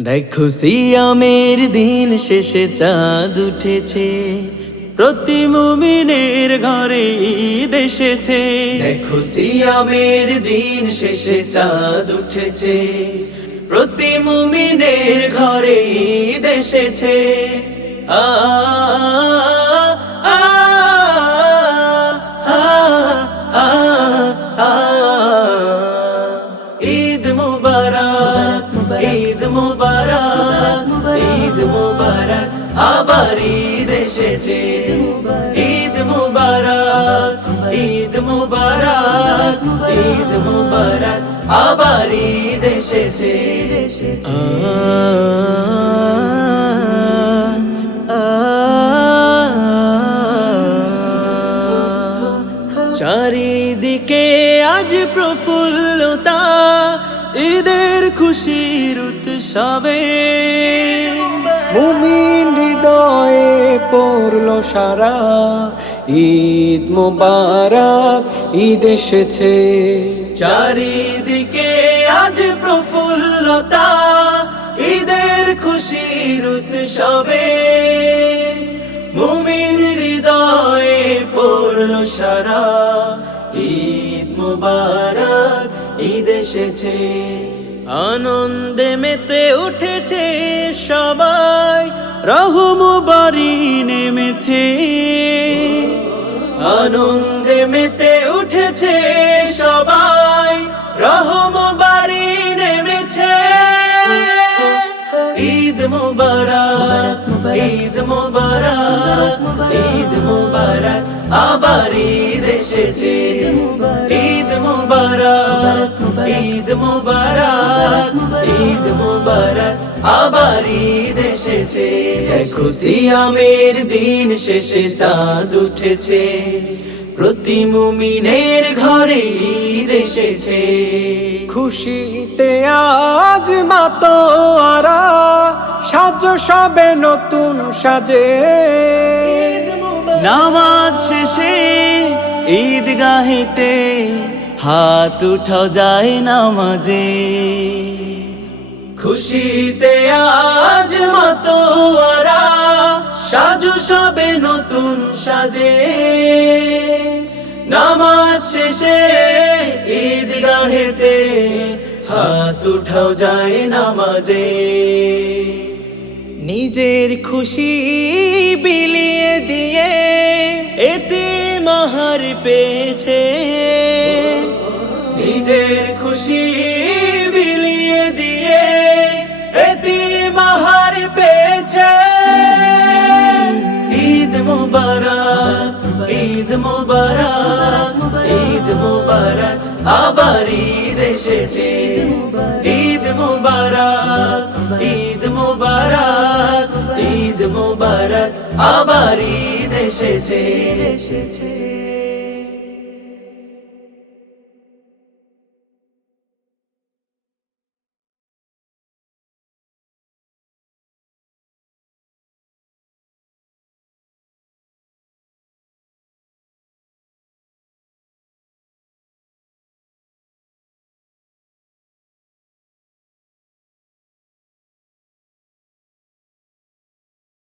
দেখো সিয়ামের দিন শেষে চাঁদ উঠেছে। প্রতি মুমিনের ঘরে দেশেছে এসেছে। দেখো সিয়ামের দিন শেষে চাঁদ উঠেছে। প্রতি মুমিনের ঘরে এসেছে। আ এসেছে। ঈদ মুবারক ঈদ মুবারক ঈদ মুবারক আবার ঈদ এসেছে। চারিদিকে আজ প্রফুল্লতা, ঈদের খুশির উৎসবে। হৃদয়ে পড়ল সারা ঈদ মোবারক, ঈদ এসেছে। চারিদিকে আজ প্রফুল্লতা, ঈদের খুশির উৎসবে। মুমিন হৃদয়ে পড়ল সারা ঈদ মুবারক, ঈদ এসেছে। আনন্দে মেতে উঠেছে সবাই রহম বাড়ি নেমেছে। আনন্দে মেতে উঠেছে সবাই রহম বাড়ি নেমেছে। ঈদ মুবারক ঈদ মুবারক ঈদ মুবারক, আবার ঈদ এসেছে। ঈদ মুবারক ঈদ মুবারক ঈদ মুবারক, আবার ঈদ এসেছে। দেখো সিয়ামের দিন শেষে চাঁদ উঠেছে। প্রতি মুমিনের ঘরে ঈদ এসেছে। খুশিতে আজ মাতোয়ারা সাজ সবে নতুন সাজে। নামাজ শেষে ঈদ গাহিতে হাত উঠাও যায় নামাজে। খুশিতে আজ মতোয়ারা সাজু সবে নতুন সাজে। নামাজ শেষে ঈদ গাহেতে হাত উঠাও যায় নামাজে। নিজের খুশি বিলিয়ে দিয়ে এতে মাহার পেয়েছে। নিজের খুশি মুবারক, ঈদ মুবারক, আবার ঈদ এসেছে। ঈদ মুবারক ঈদ মুবারক ঈদ মুবারক, আবার ঈদ এসেছে এসেছে।